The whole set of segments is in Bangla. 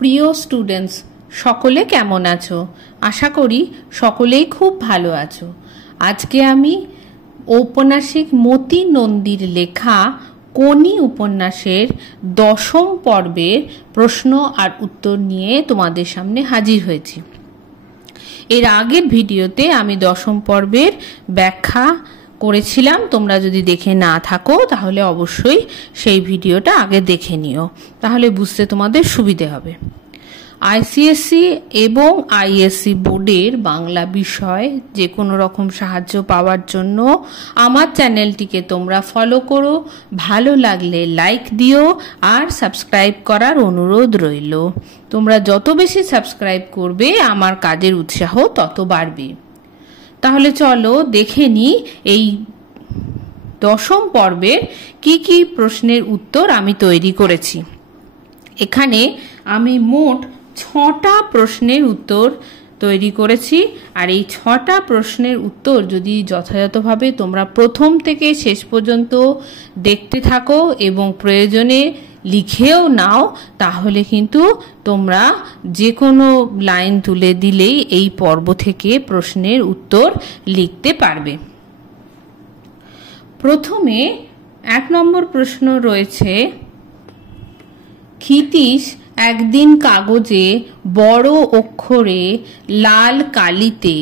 প্রিয় স্টুডেন্টস, সকলে কেমন আছো? আশা করি সকলেই খুব ভালো আছো। আজকে আমি ঔপন্যাসিক মতি নন্দীর লেখা কোনি উপন্যাসের 10ম পর্বের প্রশ্ন আর উত্তর নিয়ে তোমাদের সামনে হাজির হয়েছি। এর আগের ভিডিওতে আমি 10ম পর্বের ব্যাখ্যা করেছিলাম। তোমরা যদি দেখে না থাকো তাহলে অবশ্যই সেই ভিডিওটা আগে দেখে নিও, তাহলে বুঝতে তোমাদের সুবিধে হবে। আইসিএসসি এবং আইএসসি বোর্ডের বাংলা বিষয় যে কোনো রকম সাহায্য পাওয়ার জন্য আমার চ্যানেলটিকে তোমরা ফলো করো, ভালো লাগলে লাইক দিও আর সাবস্ক্রাইব করার অনুরোধ রইল। তোমরা যত বেশি সাবস্ক্রাইব করবে আমার কাজের উৎসাহ তত বাড়বে। তাহলে চলো দেখে নিই এই 10ম পর্বের কি কি প্রশ্নের উত্তর আমি তৈরি করেছি। এখানে আমি মোট 6টা প্রশ্নের উত্তর তৈরি করেছি, আর এই 6টা প্রশ্নের উত্তর যদি যথাযথভাবে তোমরা প্রথম থেকে শেষ পর্যন্ত দেখতে থাকো এবং প্রয়োজনে লিখেও নাও, তাহলে কিন্তু তোমরা যে কোনো লাইন তুলে দিলেই এই পর্ব থেকে প্রশ্নের উত্তর লিখতে পারবে। প্রথমে 1 নম্বর প্রশ্ন রয়েছে, ক্ষিতীশ একদিন কাগজে বড় অক্ষরে লাল কালিতে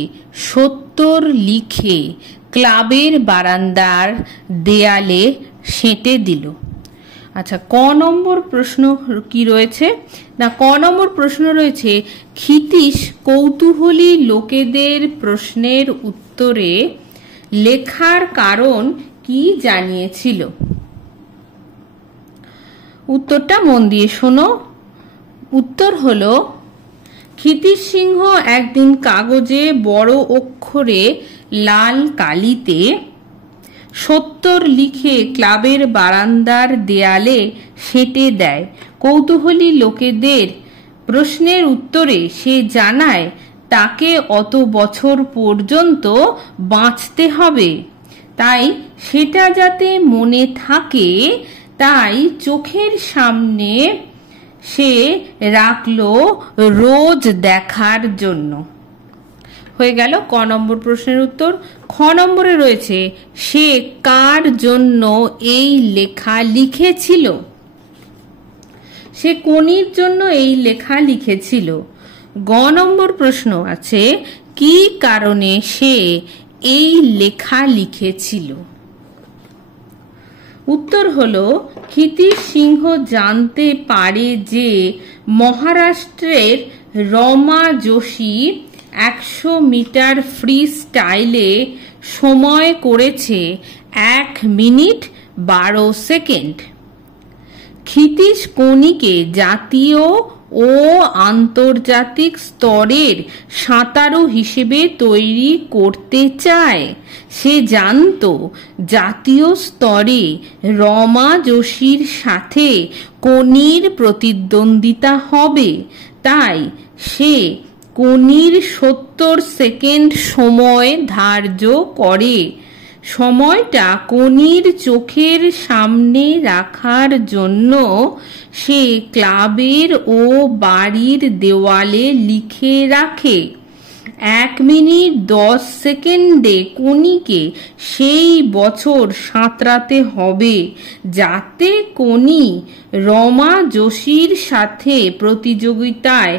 70 লিখে ক্লাবের বারান্দার দেয়ালে সেঁটে দিল। আচ্ছা, ক নম্বর প্রশ্ন কি রয়েছে না, ক নম্বর প্রশ্ন রয়েছে, ক্ষিতীশ কৌতূহলী লোকেদের প্রশ্নের উত্তরে লেখার কারণ কি জানিয়েছিল? উত্তরটা মন দিয়ে শোনো। উত্তর হলো, ক্ষিতীশ সিংহ একদিন কাগজে বড় অক্ষরে লাল কালিতে 70 লিখে ক্লাবের বারান্দার দেয়ালে সেঁটে দেয়। কৌতূহলী লোকেদের প্রশ্নের উত্তরে সে জানায় তাকে অত বছর পর্যন্ত বাঁচতে হবে, তাই সেটা যাতে মনে থাকে তাই চোখের সামনে সে রাখলো রোজ দেখার জন্য। হয়ে গেল ক নম্বর প্রশ্নের উত্তর। খ নম্বরে রয়েছে, সে কার জন্য এই লেখা লিখেছিল? সে কোনির জন্য এই লেখা লিখেছিল। গ নম্বর প্রশ্ন আছে, কি কারণে সে এই লেখা লিখেছিল? উত্তর হলো, ক্ষিতীশ সিংহ জানতে পারে যে মহারাষ্ট্রের রমা যোশী 100 মিটার ফ্রি স্টাইলে সময় করেছে 1 মিনিট 12 সেকেন্ড। ক্ষিতীশ কোনিকে জাতীয় ও আন্তর্জাতিক স্তরের সাঁতারু হিসেবে তৈরি করতে চায়। সে জানতো জাতীয় স্তরে রমা যোশীর সাথে কোনির প্রতিদ্বন্দ্বিতা হবে, তাই সে কোনির 70 সেকেন্ড সময় ধার্য করে। সময়টা কোনির চোখের সামনে রাখার জন্য সে ক্লাবের ও বাড়ির দেওয়ালে লিখে রাখে। 1 মিনিট 10 সেকেন্ডে কোনিকে সেই বছর সাঁতরাতে হবে, যাতে কোনি রমা যোশীর সাথে প্রতিযোগিতায়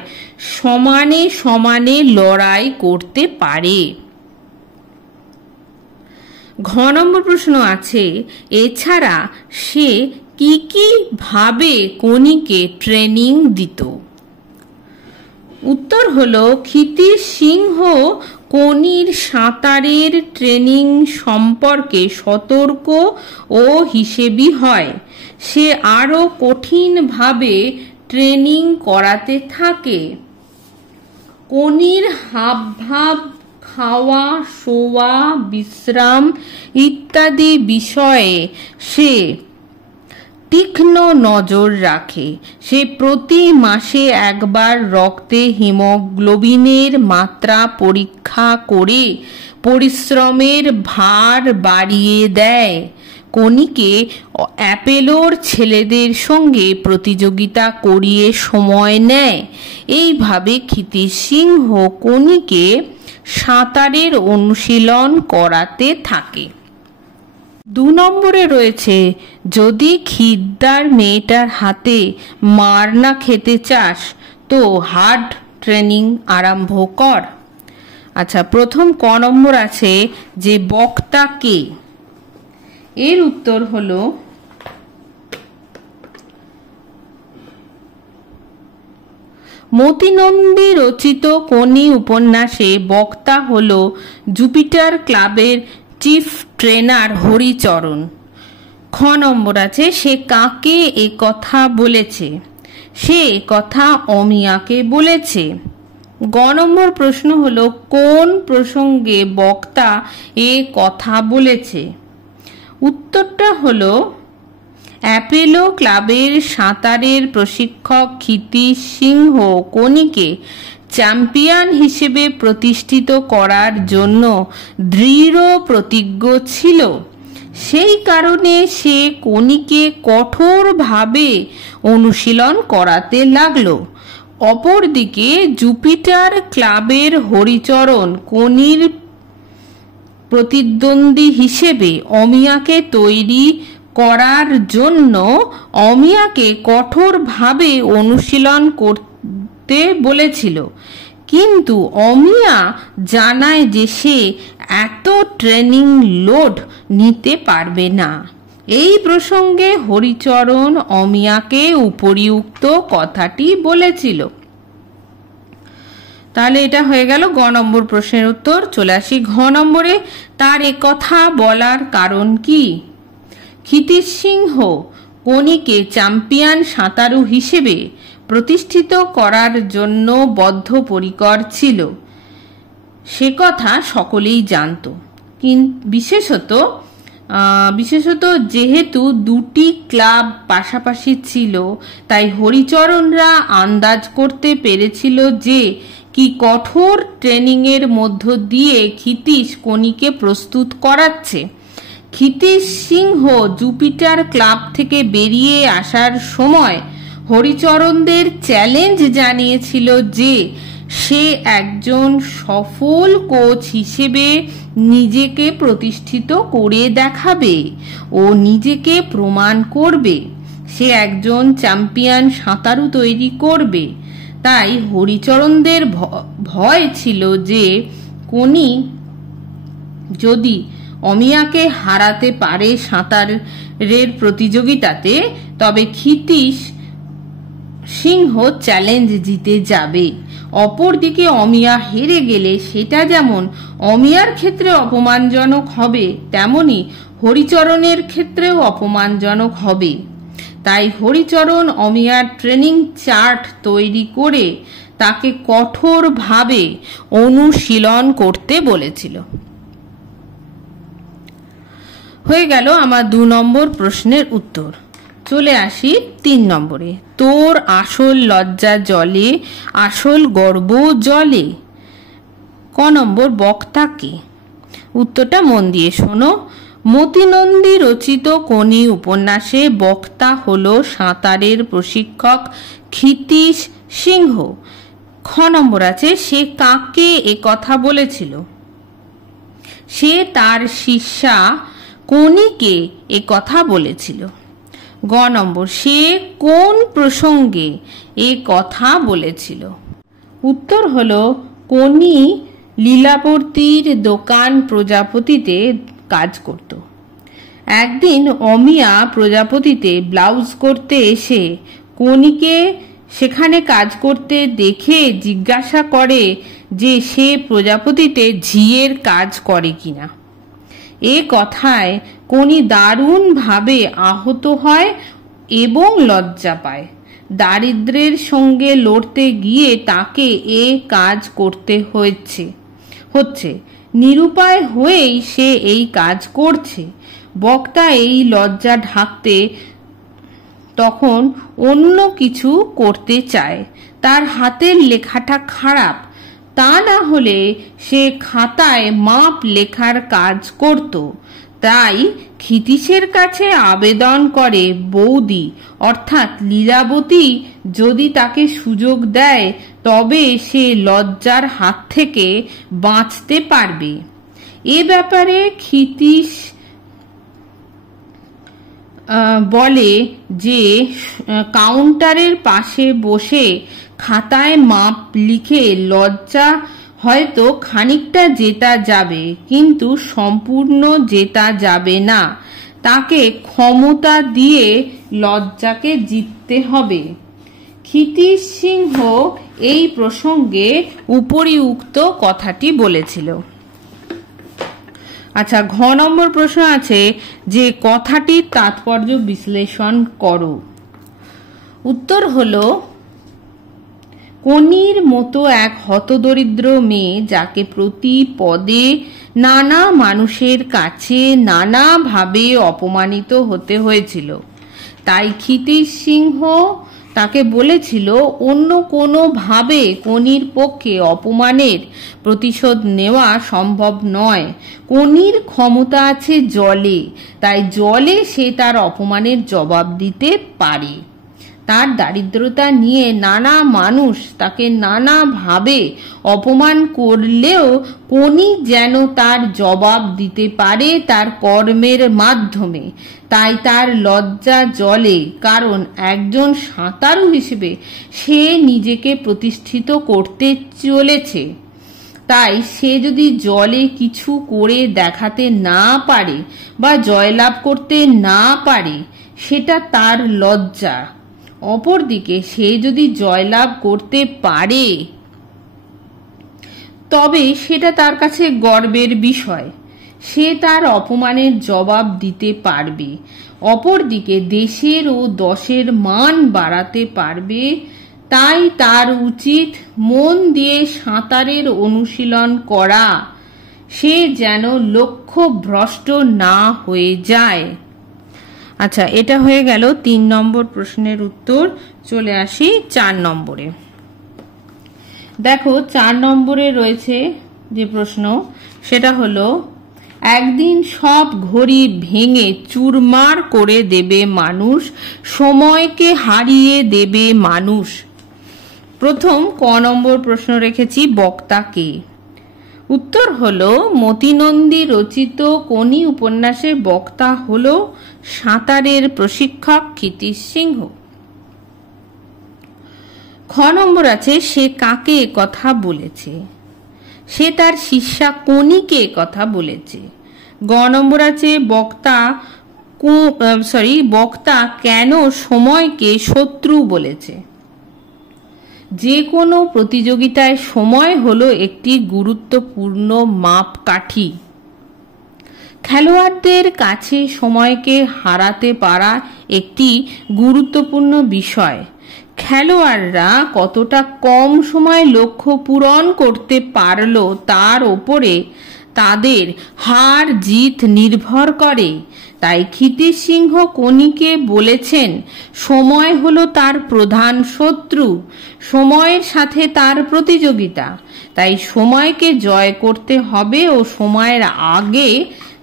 সমানে সমানে লড়াই করতে পারে। ঘ নম্বর প্রশ্ন আছে, এছাড়া সে কি কি ভাবে কোনিকে ট্রেনিং দিত? উত্তর হলো, ক্ষিতীশ সিংহ কোনির সাঁতারের ট্রেনিং সম্পর্কে সতর্ক ও হিসেবি হয়। সে আরো কঠিনভাবে ট্রেনিং করাতে থাকে। কোনির হাবভাব, খাওয়া, শোয়া, বিশ্রাম ইত্যাদি বিষয়ে সে তীক্ষ্ণ নজর রাখে। সে প্রতি মাসে একবার রক্তে হিমোগ্লোবিনের মাত্রা পরীক্ষা করে পরিশ্রমের ভার বাড়িয়ে দেয়। কনিকে অ্যাপেলোর ছেলেদের সঙ্গে প্রতিযোগিতা করিয়ে সময় নেয়। এইভাবে ক্ষিতীশ সিংহ কনিকে সাঁতারের অনুশীলন করাতে থাকে। 2 নম্বরে রয়েছে, যদি খিদ্দার মেয়েটার হাতে মার না খেতে চাস তো হার্ড ট্রেনিং আরম্ভ কর। আচ্ছা, প্রথম ক নম্বর আছে যে বক্তা কে? এর উত্তর হলো মতিনন্দী রচিত কোনি উপন্যাসে বক্তা হলো জুপিটার ক্লাবের চিফ ট্রেনার হরিচরণ। খ নম্বর আছে, সে কাকে এ কথা বলেছে? সে কথা অমিয়াকে বলেছে। গ নম্বর প্রশ্ন হলো, কোন প্রসঙ্গে বক্তা এ কথা বলেছে? উত্তরটা হলো অ্যাপেলো ক্লাবের সাঁতারের প্রশিক্ষক ক্ষিতীশ সিংহ কনিকে চ্যাম্পিয়ন হিসেবে প্রতিষ্ঠিত করার জন্য দৃঢ় প্রতিজ্ঞ ছিল। সেই কারণে সে কনিকে কঠোরভাবে অনুশীলন করাতে লাগলো। অপরদিকে জুপিটার ক্লাবের হরিচরণ কনির প্রতিদ্বন্দ্বী হিসেবে অমিয়াকে তৈরি করার জন্য অমিয়াকে কঠোরভাবে অনুশীলন করতে বলেছিল। কিন্তু অমিয়া জানায় যে সে এত ট্রেনিং লোড নিতে পারবে না। এই প্রসঙ্গে হরিচরণ অমিয়াকে উপরিউক্ত কথাটি বলেছিল। তাহলে এটা হয়ে গেল গ নম্বর প্রশ্নের উত্তর। চলে আসি ঘ নম্বরে, তার একথা বলার কারণ কি? ক্ষিতীশ সিংহ কনিকে চ্যাম্পিয়ন সাঁতারু হিসেবে প্রতিষ্ঠিত করার জন্য বদ্ধপরিকর ছিল, সে কথা সকলেই জানত। বিশেষত যেহেতু দুটি ক্লাব পাশাপাশি ছিল, তাই হরিচরণরা আন্দাজ করতে পেরেছিল যে কি কঠোর ট্রেনিংয়ের মধ্য দিয়ে ক্ষিতীশ কনিকে প্রস্তুত করাচ্ছে। ক্ষিতীশ সিংহ জুপিটার ক্লাব থেকে বেরিয়ে আসার সময় হরিচরণদের চ্যালেঞ্জ জানিয়েছিল যে সে একজন সফল কোচ হিসেবে নিজেকে প্রতিষ্ঠিত করে দেখাবে ও নিজেকে প্রমাণ করবে। সে একজন চ্যাম্পিয়ন সাঁতারু তৈরি করবে। তাই হরিচরণদের ভয় ছিল যে কনি যদি অমিয়াকে হারাতে পারে সাঁতারের প্রতিযোগিতাতে, তবে ক্ষিতীশ সিংহ চ্যালেঞ্জ জিতে যাবে। অপরদিকে অমিয়া হেরে গেলে সেটা যেমন অমিয়ার ক্ষেত্রে অপমানজনক হবে, তেমনি হরিচরণের ক্ষেত্রেও অপমানজনক হবে। তাই হরিচরণ অমিয়ার ট্রেনিং চার্ট তৈরি করে তাকে কঠোরভাবে অনুশীলন করতে বলেছিল। হয়ে গেল আমার 2 নম্বর প্রশ্নের উত্তর। চলে আসি 3 নম্বরে, তোর আসল লজ্জা জলে, আসল গর্ব জলে। ক নম্বর, বক্তা কে? উত্তরটা মন দিয়ে শোনো। মতিনন্দী রচিত কোনি উপন্যাসে বক্তা হলো সাঁতারের প্রশিক্ষক ক্ষিতীশ সিংহ। খ নম্বর আছে, সে কাকে এ কথা বলেছিল? সে তার শিষ্যা কনিকে এ কথা বলেছিল। গ নম্বর, সে কোন প্রসঙ্গে এ কথা বলেছিল? উত্তর হলো, কনি লীলাবতীর দোকান প্রজাপতিতে কাজ করত। একদিন অমিয়া প্রজাপতিতে ব্লাউজ করতে এসে কনিকে সেখানে কাজ করতে দেখে জিজ্ঞাসা করে যে সে প্রজাপতিতে ঝিয়ের কাজ করে কিনা। এ কথায় কনি দারুণভাবে আহত হয় এবং লজ্জা পায়। দারিদ্র্যের সঙ্গে লড়তে গিয়ে তাকে এ কাজ করতে হচ্ছে। নিরুপায় হয়েই সে এই কাজ করছে। বক্তা এই লজ্জা ঢাকতে তখন অন্য কিছু করতে চায়। তার হাতের লেখাটা খারাপ, তা না হলে সে খাতায় মাপ লেখার কাজ করত। তাই ক্ষিতীশের কাছে আবেদন করে বৌদি অর্থাৎ লীলাবতী যদি তাকে সুযোগ দেয় তবে সে লজ্জার হাত থেকে বাঁচতে পারবে। এ ব্যাপারে ক্ষিতীশ বলে যে কাউন্টারের পাশে বসে খাতায় মাপ লিখে লজ্জা হয়তো খানিকটা জেতা যাবে, কিন্তু সম্পূর্ণ জেতা যাবে না। তাকে ক্ষমতা দিয়ে লজ্জাকে জিততে হবে। ক্ষিতীশ সিংহ এই প্রসঙ্গে উপরিউক্ত কথাটি বলেছিল। আচ্ছা, ঘ নম্বর প্রশ্ন আছে যে কথাটির তাৎপর্য বিশ্লেষণ করো। উত্তর হলো, কনির মতো এক হতদরিদ্র মেয়ে যাকে প্রতি পদে নানা মানুষের কাছে নানাভাবে অপমানিত হতে হয়েছিল, তাই ক্ষিতীশ সিংহ তাকে বলেছিল অন্য কোনো ভাবে কনির পক্ষে অপমানের প্রতিশোধ নেওয়া সম্ভব নয়। কনির ক্ষমতা আছে জলে, তাই জলে সে তার অপমানের জবাব দিতে পারে। তার দারিদ্রতা নিয়ে নানা মানুষ তাকে নানাভাবে অপমান করলেও কনি যেন তার জবাব দিতে পারে তার কর্মের মাধ্যমে, তাই তার লজ্জা জলে, কারণ একজন সাঁতারু হিসেবে সে নিজেকে প্রতিষ্ঠিত করতে চলেছে। তাই সে যদি জলে কিছু করে দেখাতে না পারে বা জয়লাভ করতে না পারে সেটা তার লজ্জা। অপরদিকে সে যদি জয়লাভ করতে পারে তবে সেটা তার কাছে গর্বের বিষয়, সে তার অপমানের জবাব দিতে পারবে। অপরদিকে দেশের ও দশের মান বাড়াতে পারবে। তাই তার উচিত মন দিয়ে সাঁতারের অনুশীলন করা, সে যেন লক্ষ্য ভ্রষ্ট না হয়ে যায়। আচ্ছা, এটা হয়ে গেল 3 নম্বর প্রশ্নের উত্তর। চলে আসি 4 নম্বরে। দেখো 4 নম্বরে রয়েছে যে প্রশ্ন, সেটা হলো, একদিন সব ঘড়ি ভেঙে চুরমার করে দেবে মানুষ, সময়কে হারিয়ে দেবে মানুষ। প্রথম ক নম্বর প্রশ্ন রেখেছি, বক্তা কে? উত্তর হলো, মতিনন্দী রচিত কোনি উপন্যাসের বক্তা হলো সাঁতারের প্রশিক্ষক ক্ষিতীশ সিংহ। খ নম্বর আছে, সে কাকে কথা বলেছে? সে তার শিষ্যা কোনিকে কথা বলেছে। গ নম্বর আছে, বক্তা কেন সময়কে শত্রু বলেছে? যে কোনো প্রতিযোগিতায় সময় হলো একটি গুরুত্বপূর্ণ মাপকাঠি। খেলোয়াড়দের কাছে সময়কে হারাতে পারা একটি গুরুত্বপূর্ণ বিষয়। খেলোয়াড়রা কতটা কম সময়ে লক্ষ্য পূরণ করতে পারলো তার ওপরে তাদের হার জিত নির্ভর করে। তাই ক্ষিতীশ সিংহ কোনিকে বলেছেন সময় হলো তার প্রধান শত্রু, সময়ের সাথে তার প্রতিযোগিতা। তাই সময়কে জয় করতে হবে ও সময়ের আগে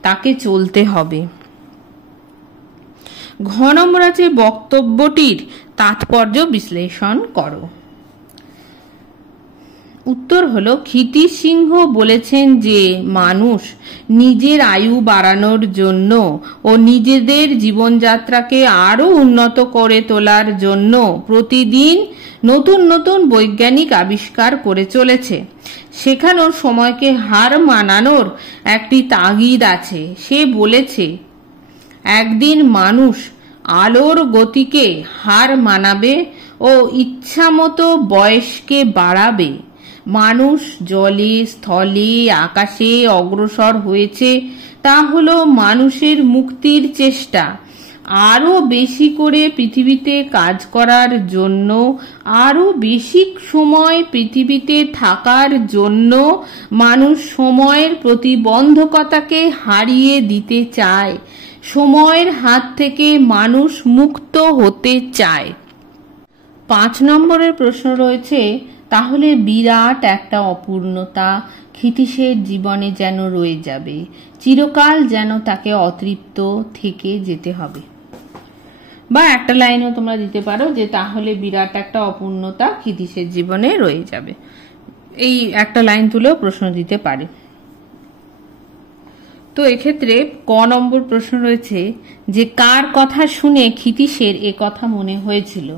তাকে চলতে হবে। ঘ নম্বর আছে, বক্তব্যটির তাৎপর্য বিশ্লেষণ করো। উত্তর হলো, ক্ষিতীশ সিংহ বলেছেন যে মানুষ নিজের আয়ু বাড়ানোর জন্য ও নিজেদের জীবনযাত্রাকে আরো উন্নত করে তোলার জন্য প্রতিদিন নতুন নতুন বৈজ্ঞানিক আবিষ্কার করে চলেছে। সেখানেও সময়কে হার মানানোর একটি তাগিদ আছে। সে বলেছে, একদিন মানুষ আলোর গতিকে হার মানাবে ও ইচ্ছামতো বয়সকে বাড়াবে। মানুষ জলে, স্থলে, আকাশে অগ্রসর হয়েছে, তা হলো মানুষের মুক্তির চেষ্টা। আরো বেশি করে পৃথিবীতে কাজ করার জন্য, আরো বেশি সময় পৃথিবীতে থাকার জন্য মানুষ সময়ের প্রতিবন্ধকতাকে হারিয়ে দিতে চায়। সময়ের হাত থেকে মানুষ মুক্ত হতে চায়। 5 নম্বরের প্রশ্ন রয়েছে, তাহলে বিরাট একটা অপূর্ণতা ক্ষিতীশের জীবনে যেন রয়ে যাবে, চিরকাল যেন তাকে অতৃপ্ত থেকে যেতে হবে। বা একটা লাইনও তোমরা দিতে পারো যে তাহলে বিরাট একটা অপূর্ণতা ক্ষিতীশের জীবনে রয়ে যাবে। এই একটা লাইন তুলেও প্রশ্ন দিতে পারে। তো এক্ষেত্রে ক নম্বর প্রশ্ন রয়েছে যে কার কথা শুনে ক্ষিতীশের এ কথা মনে হয়েছিল?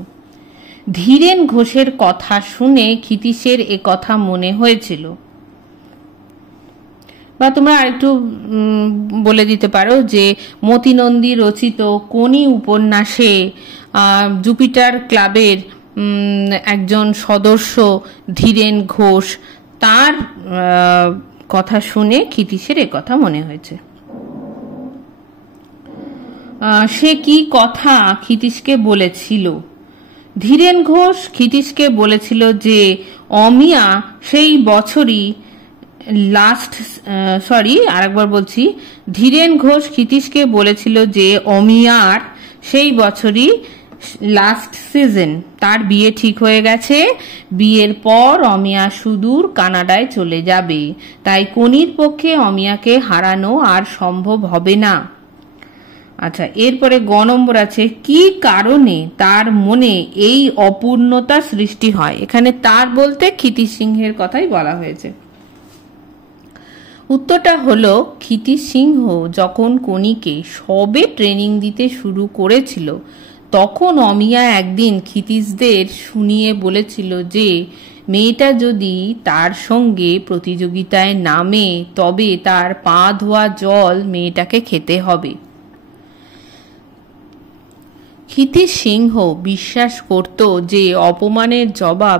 ধীরেন ঘোষের কথা শুনে ক্ষিতীশের এ কথা মনে হয়েছিল। বা তোমরা আরেকটু বলে দিতে পারো যে মতি নন্দী রচিত কোনি উপন্যাসে জুপিটার ক্লাবের একজন সদস্য ধীরেন ঘোষ, তার কথা শুনে ক্ষিতীশের এ কথা মনে হয়েছে। সে কি কথা ক্ষিতীশকে বলেছিল? ধীরেন ঘোষ ক্ষিতীশকে বলেছিল যে অমিয়া সেই বছরই ধীরেন ঘোষ ক্ষিতীশকে বলেছিল যে অমিয়ার সেই বছরই লাস্ট সিজন, তার বিয়ে ঠিক হয়ে গেছে, বিয়ের পর অমিয়া সুদূর কানাডায় চলে যাবে, তাই কোনির পক্ষে অমিয়াকে হারানো আর সম্ভব হবে না। আচ্ছা, এরপরে গ নম্বর আছে কি কারণে তার মনে এই অপূর্ণতা সৃষ্টি হয়? এখানে তার বলতে ক্ষিতীশ সিংহের কথাই বলা হয়েছে। উত্তরটা হলো ক্ষিতীশ সিংহ যখন কোনিকে সবে ট্রেনিং দিতে শুরু করেছিল তখন অমিয়া একদিন ক্ষিতীশদের শুনিয়ে বলেছিল যে মেয়েটা যদি তার সঙ্গে প্রতিযোগিতায় নামে তবে তার পা ধোয়া জল মেয়েটাকে খেতে হবে। ক্ষিতীশ সিংহ বিশ্বাস করত যে অপমানের জবাব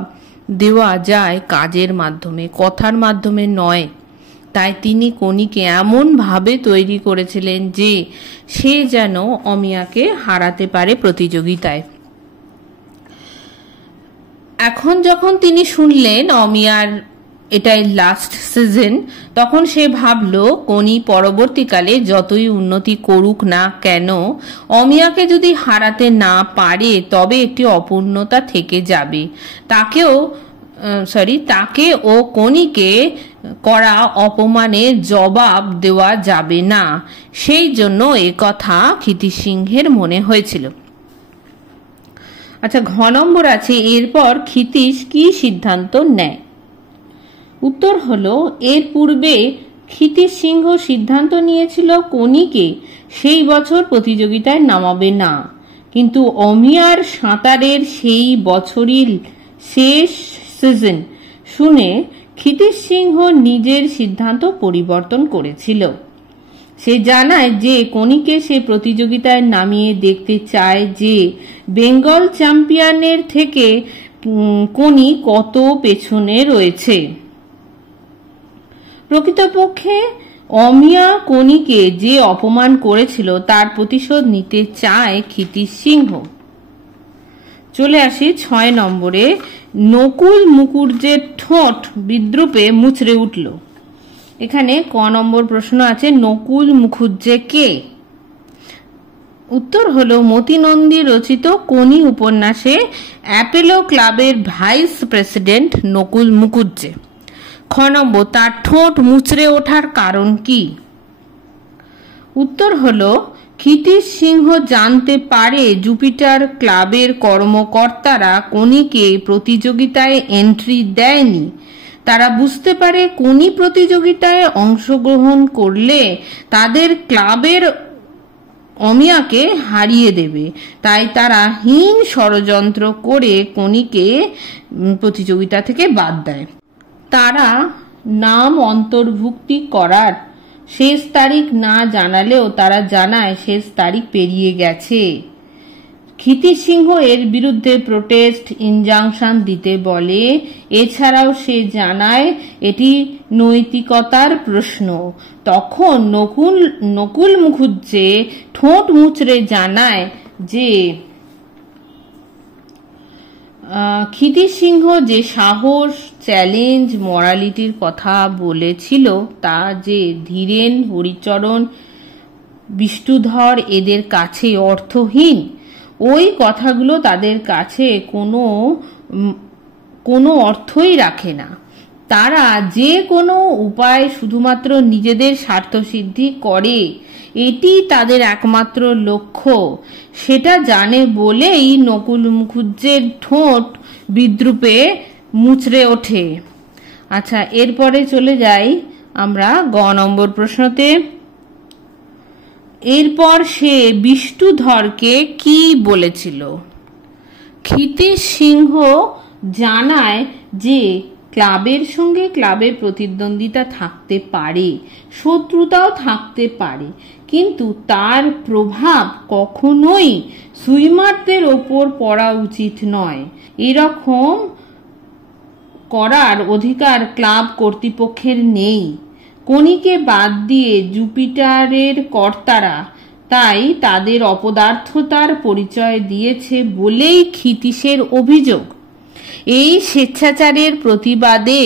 দেওয়া যায় কাজের মাধ্যমে, কথার মাধ্যমে নয়। তাই তিনি কোনিকে এমন ভাবে তৈরি করেছিলেন যে সে যেন অমিয়াকে হারাতে পারে প্রতিযোগিতায়। এখন যখন তিনি শুনলেন অমিয়ার এটাই লাস্ট সিজন, তখন সে ভাবলো কোনি পরবর্তীকালে যতই উন্নতি করুক না কেন অমিয়াকে যদি হারাতে না পারে তবে একটি অপূর্ণতা থেকে যাবে, তাকে ও কোনিকে করা অপমানের জবাব দেওয়া যাবে না। সেই জন্য এ কথা ক্ষিতীশ সিংহের মনে হয়েছিল। আচ্ছা, ঘ নম্বর আছে এরপর ক্ষিতীশ কি সিদ্ধান্ত নেয়? উত্তর হলো এর পূর্বে ক্ষিতীশ সিংহ সিদ্ধান্ত নিয়েছিল কোনিকে সেই বছর প্রতিযোগিতায় নামাবে না, কিন্তু অমিয়ার সাঁতারের সেই বছরই শেষ সিজন শুনে ক্ষিতীশ সিংহ নিজের সিদ্ধান্ত পরিবর্তন করেছিল। সে জানায় যে কোনিকে সে প্রতিযোগিতায় নামিয়ে দেখতে চায় যে বেঙ্গল চ্যাম্পিয়নের থেকে কোনি কত পেছনে রয়েছে। প্রকৃতপক্ষে অমিয়া কোনিকে যে অপমান করেছিল তার প্রতিশোধ নিতে চায় ক্ষিতীশ সিংহ। চলে আসি 6 নম্বরে, নকুল মুকুর্জের ঠোঁট বিদ্রুপে মুচড়ে উঠল। এখানে ক নম্বর প্রশ্ন আছে নকুল মুখুজ্জে কে? উত্তর হলো মতি নন্দী রচিত কোনি উপন্যাসে অ্যাপেলো ক্লাবের ভাইস প্রেসিডেন্ট নকুল মুখুজ্জে। খ নম্বর তার ঠোঁট মুচড়ে ওঠার কারণ কি? উত্তর হলো ক্ষিতীশ সিংহ জানতে পারে জুপিটার ক্লাবের কর্মকর্তারা কোনিকে প্রতিযোগিতায় এন্ট্রি দেয়নি। তারা বুঝতে পারে কোনি প্রতিযোগিতায় অংশগ্রহণ করলে তাদের ক্লাবের অমিয়াকে হারিয়ে দেবে, তাই তারা হীন ষড়যন্ত্র করে কোনিকে প্রতিযোগিতা থেকে বাদ দেয়। তারা নাম অন্তর্ভুক্তি করার শেষ তারিখ না জানালেও তারা জানায় শেষ তারিখ পেরিয়ে গেছে। ক্ষিতীশ সিংহ এর বিরুদ্ধে প্রোটেস্ট ইনজাংশন দিতে বলে। এছাড়াও সে জানায় এটি নৈতিকতার প্রশ্ন। তখন নকুল মুখুজ্জে ঠোঁট মুচড়ে জানায় যে ক্ষিতীশ সিংহ যে সাহস, চ্যালেঞ্জ, মরালিটির কথা বলেছিল তা যে ধীরেন, হরিচরণ, বিষ্ণুধর এদের কাছে অর্থহীন। ওই কথাগুলো তাদের কাছে কোনো কোনো অর্থই রাখে না। তারা যে কোনো উপায় শুধুমাত্র নিজেদের স্বার্থসিদ্ধি করে, এটি তাদের একমাত্র লক্ষ্য। সেটা জানে বলেই নকুল মুখুজ্জের ঠোঁট বিদ্রুপে মুচড়ে ওঠে। আচ্ছা, এরপরে চলে যাই আমরা গ নম্বর প্রশ্নতে। এরপর সে বিষ্ণুধরকে কি বলেছিল? ক্ষিতীশ সিংহ জানায় যে ক্লাবের সঙ্গে ক্লাবের প্রতিদ্বন্দ্বিতা থাকতে পারে, শত্রুতাও থাকতে পারে, কিন্তু তার প্রভাব কখনোই সুইমারদের ওপর পড়া উচিত নয়। এরকম করার অধিকার ক্লাব কর্তৃপক্ষের নেই। কনিকে বাদ দিয়ে জুপিটারের কর্তারা তাই তাদের অপদার্থতার পরিচয় দিয়েছে বলেই ক্ষিতীশের অভিযোগ। এই স্বেচ্ছাচারের প্রতিবাদে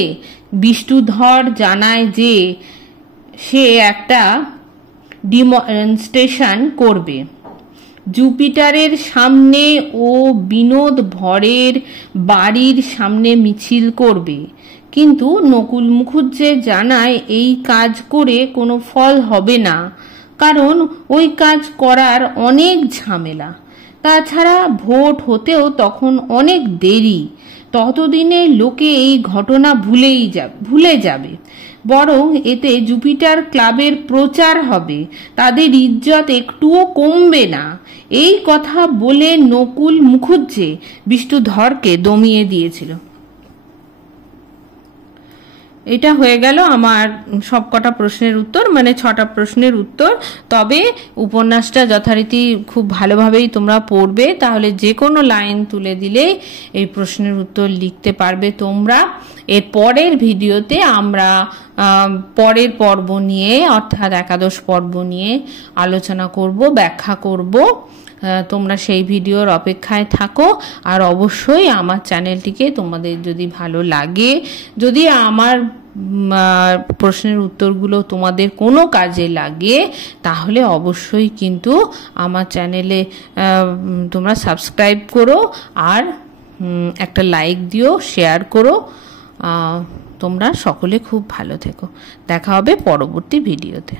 বিষ্ণুধর জানায় যে সে একটা ডিমনস্ট্রেশন করবে জুপিটারের সামনে ও বিনোদ ভরের বাড়ির সামনে মিছিল করবে। কিন্তু নকুল মুখুজ্জে জানায় এই কাজ করে কোনো ফল হবে না, কারণ ওই কাজ করার অনেক ঝামেলা। তাছাড়া ভোট হতেও তখন অনেক দেরি, ততদিনে লোকে এই ঘটনা ভুলে যাবে। বরং এতে জুপিটার ক্লাবের প্রচার হবে, তাদের ইজ্জত একটুও কমবে না। এই কথা বলে নকুল মুখুজ্জে বিষ্ণুধরকে দমিয়ে দিয়েছিল। এটা হয়ে গেল আমার সবকটা প্রশ্নের উত্তর, মানে 6টা প্রশ্নের উত্তর। তবে উপন্যাসটা যথারীতি খুব ভালোভাবেই তোমরা পড়বে, তাহলে যে কোনো লাইন তুলে দিলেই এই প্রশ্নের উত্তর লিখতে পারবে তোমরা। এর পরের ভিডিওতে আমরা পরের পর্ব নিয়ে, অর্থাৎ একাদশ পর্ব নিয়ে আলোচনা করব, ব্যাখ্যা করব। তোমরা সেই ভিডিওর অপেক্ষায় থাকো। আর অবশ্যই আমার চ্যানেলটিকে তোমাদের যদি ভালো লাগে, যদি আমার প্রশ্নের উত্তরগুলো তোমাদের কোনো কাজে লাগে, তাহলে অবশ্যই কিন্তু আমার চ্যানেলে তোমরা সাবস্ক্রাইব করো আর একটা লাইক দিও, শেয়ার করো। তোমরা সকলে খুব ভালো থেকো। দেখা হবে পরবর্তী ভিডিওতে।